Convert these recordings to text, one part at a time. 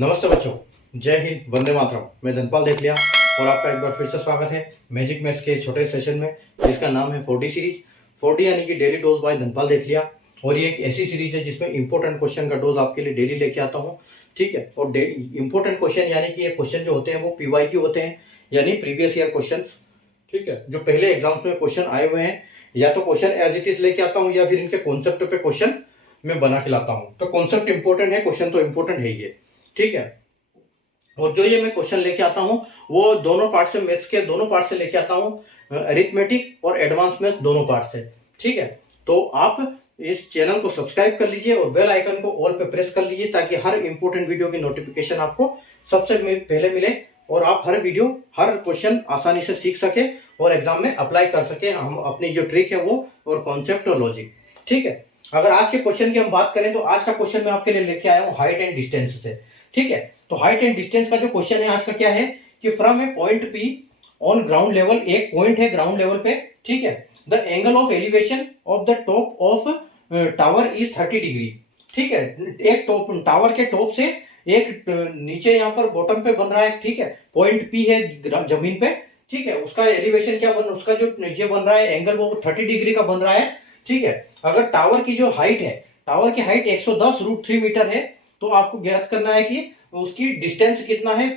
नमस्ते बच्चों, जय हिंद, वंदे मातरम। मैं धनपाल देथलिया और आपका एक बार फिर से स्वागत है मैजिक मैथ्स के छोटे सेशन में, जिसका नाम है 4D सीरीज। 4D यानी कि डेली डोज बाय धनपाल देथलिया। और ये एक ऐसी सीरीज है जिसमें इंपॉर्टेंट क्वेश्चन का डोज आपके लिए डेली लेके आता हूँ, ठीक है। और इंपॉर्टेंट क्वेश्चन यानी कि ये क्वेश्चन जो होते हैं वो PYQ होते हैं, यानी प्रीवियस ईयर क्वेश्चन, ठीक है। जो पहले एग्जाम्स में क्वेश्चन आए हुए हैं, या तो क्वेश्चन एज इट इज लेके आता हूँ या फिर इनके कॉन्सेप्ट पे क्वेश्चन मैं बना के लाता हूँ। तो कॉन्सेप्ट इंपॉर्टेंट है, क्वेश्चन तो इंपॉर्टेंट है ये, ठीक है। और जो ये मैं क्वेश्चन लेके आता हूँ वो दोनों पार्ट से, मैथ्स के दोनों पार्ट से लेके आता हूँ, अरिथमेटिक और एडवांस मैथ्स दोनों पार्ट से, ठीक है। तो आप इस चैनल को सब्सक्राइब कर लीजिए और बेल आइकन को ऑल पे प्रेस कर लीजिए, ताकि हर इंपॉर्टेंट वीडियो की नोटिफिकेशन आपको सबसे पहले मिले और आप हर वीडियो, हर क्वेश्चन आसानी से सीख सके और एग्जाम में अप्लाई कर सके हम अपनी जो ट्रिक है वो, और कॉन्सेप्ट और लॉजिक, ठीक है। अगर आज के क्वेश्चन की हम बात करें तो आज का क्वेश्चन मैं आपके लिए लेके आया हूँ हाइट एंड डिस्टेंस से, ठीक है। तो हाइट एंड डिस्टेंस का जो क्वेश्चन है आज का क्या है कि from A point P on ground level, एक पॉइंट है ग्राउंड लेवल पे, ठीक है, the angle of elevation of the top of tower is 30 degree, ठीक है। एक टॉप, टावर के टॉप से एक नीचे यहाँ पर बॉटम पे बन रहा है, ठीक है। पॉइंट P है जमीन पे, ठीक है। उसका एलिवेशन क्या बन, उसका जो ये बन रहा है एंगल वो 30 डिग्री का बन रहा है, ठीक है। अगर टावर की जो हाइट है, टावर की हाइट 110√3 मीटर है, तो आपको ज्ञात करना है कि उसकी डिस्टेंस कितना है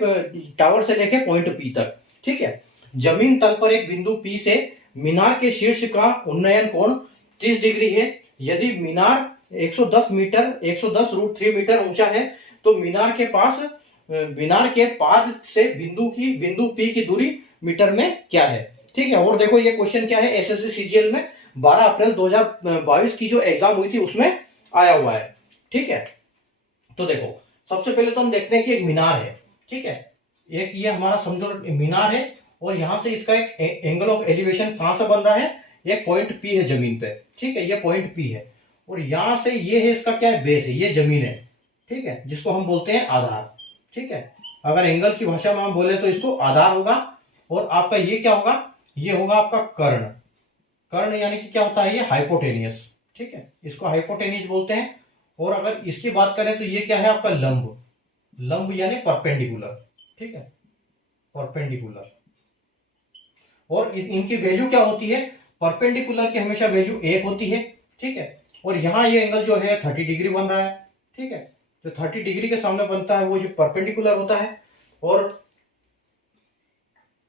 टावर से लेके पॉइंट P तक, ठीक है। जमीन तल पर एक बिंदु P से मीनार के शीर्ष का उन्नयन कोण 30 डिग्री है। यदि मीनार 110√3 मीटर ऊंचा है तो मीनार के पाद से बिंदु P की दूरी मीटर में क्या है, ठीक है। और देखो ये क्वेश्चन क्या है, एसएससी सीजीएल में 12 अप्रैल 2022 की जो एग्जाम हुई थी उसमें आया हुआ है, ठीक है। तो देखो सबसे पहले तो हम देखते हैं कि एक मीनार है, ठीक है। एक ये हमारा समझो मीनार है और यहां से इसका एक एंगल ऑफ एलिवेशन कहां से बन रहा है, एक पॉइंट P है जमीन पे, ठीक है। ये पॉइंट P है और यहां से ये है इसका क्या है, बेस है, ये जमीन है, ठीक है, जिसको हम बोलते हैं आधार, ठीक है। अगर एंगल की भाषा में हम बोले तो इसको आधार होगा। और आपका ये क्या होगा, ये होगा आपका कर्ण। कर्ण यानी कि क्या होता है, ये हाइपोटेनियस, ठीक है, इसको हाइपोटेनियस बोलते हैं। और अगर इसकी बात करें तो ये क्या है आपका लंब, लंब यानी परपेंडिकुलर, ठीक है, परपेंडिकुलर। और इनकी वैल्यू क्या होती है, परपेंडिकुलर की हमेशा वैल्यू 1 होती है, ठीक है। और यहां ये एंगल जो है 30 डिग्री बन रहा है, ठीक है। जो 30 डिग्री के सामने बनता है वो जो परपेंडिकुलर होता है। और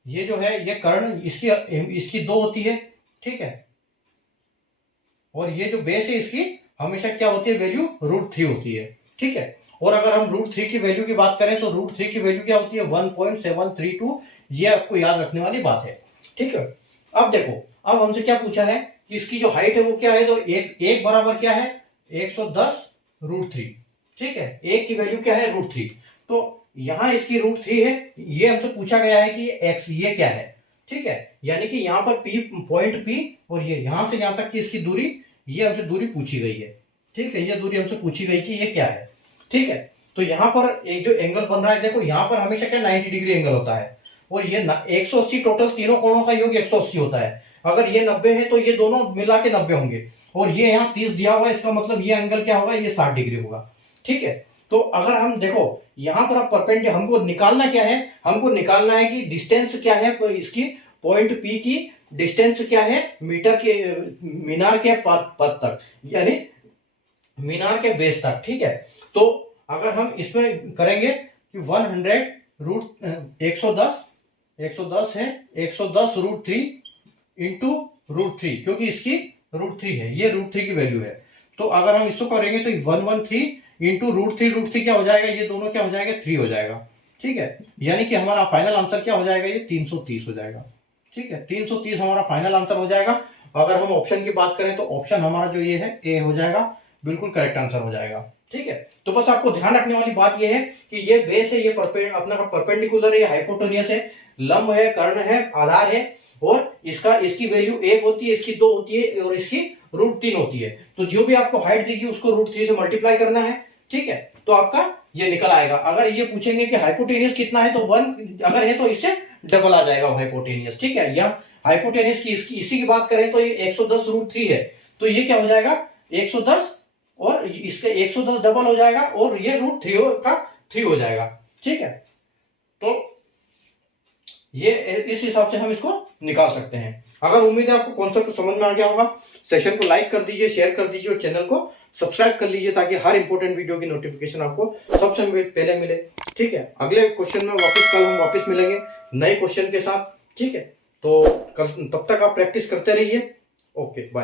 ये जो है ये कर्ण, इसकी 2 होती है, ठीक है। और ये जो बेस है इसकी हमेशा क्या होती है, वैल्यू √3 होती है, ठीक है। और अगर हम √3 की वैल्यू की बात करें तो √3 की वैल्यू क्या होती है, 1.732। ये आपको याद रखने वाली बात है, ठीक है। अब देखो, अब हमसे क्या पूछा है कि इसकी जो हाइट है वो क्या है, तो एक बराबर क्या है 110√3, ठीक है। एक की वैल्यू क्या है √3। तो यहां इसकी √3 है, ये हमसे पूछा गया है कि एक्स ये क्या है, ठीक है। यानी कि यहाँ पर पॉइंट P और ये यहां से यहां तक की इसकी दूरी, ये हमसे दूरी पूछी गई है, ठीक है। ये दूरी हमसे पूछी गई कि ये क्या है, ठीक है। तो यहाँ पर एक जो एंगल बन रहा है, देखो यहाँ पर हमेशा क्या 90 डिग्री एंगल होता है और ये 180, टोटल तीनों कोणों का योग 180 होता है। अगर ये 90 है तो ये दोनों मिला के 90 होंगे। और ये यहाँ 30 दिया हुआ है, इसका मतलब ये एंगल क्या होगा, ये 60 डिग्री होगा, ठीक है। तो अगर हम देखो यहाँ पर परपेंडिकुलर, हमको निकालना क्या है, हमको निकालना है कि डिस्टेंस क्या है इसकी, पॉइंट P की डिस्टेंस क्या है मीटर के, मीनार के पद तक, यानी मीनार के बेस तक, ठीक है। तो अगर हम इसमें करेंगे कि 110 है, 110√3 इंटू √3, क्योंकि इसकी √3 है, ये √3 की वैल्यू है। तो अगर हम इसको करेंगे तो 113 इंटू √3 क्या हो जाएगा, ये दोनों क्या हो जाएगा, 3 हो जाएगा, ठीक है। यानी कि हमारा फाइनल आंसर क्या हो जाएगा, ये 330 हो जाएगा, ठीक है। 330 हमारा फाइनल आंसर हो जाएगा। अगर हम ऑप्शन की बात करें तो ऑप्शन हमारा जो ये है ए हो जाएगा, बिल्कुल करेक्ट आंसर हो जाएगा, ठीक है। तो बस आपको ध्यान रखने वाली बात ये है कि ये बेस है, ये अपना परपेंडिकुलर है, ये हाइपोटेनियस है, लंब है, कर्ण है, आधार है। और इसकी वैल्यू 1 होती है, इसकी 2 होती है और इसकी √3 होती है। तो जो भी आपको हाइट दिखी उसको √3 से मल्टीप्लाई करना है, ठीक है। तो आपका ये निकल आएगा। अगर ये पूछेंगे कि हाइपोटेनियस कितना है तो 1 अगर है तो इससे डबल आ जाएगा हाइपोटेनियस, ठीक है। या हाइपोटेनियस की इसी की बात करें तो ये 110√3 है, तो ये क्या हो जाएगा 110 और इसके 110 डबल हो जाएगा और ये √3 का 3 हो जाएगा। ठीक है, तो ये इस हिसाब से हम इसको निकाल सकते हैं। अगर उम्मीद है आपको कॉन्सेप्ट समझ में आ गया होगा। सेशन को लाइक कर दीजिए, शेयर कर दीजिए और चैनल को सब्सक्राइब कर लीजिए ताकि हर इंपॉर्टेंट वीडियो की नोटिफिकेशन आपको सबसे पहले मिले। ठीक है, अगले क्वेश्चन में वापस कल हम वापस मिलेंगे नए क्वेश्चन के साथ। ठीक है, तो कल तब तक आप प्रैक्टिस करते रहिए। Okay, bye.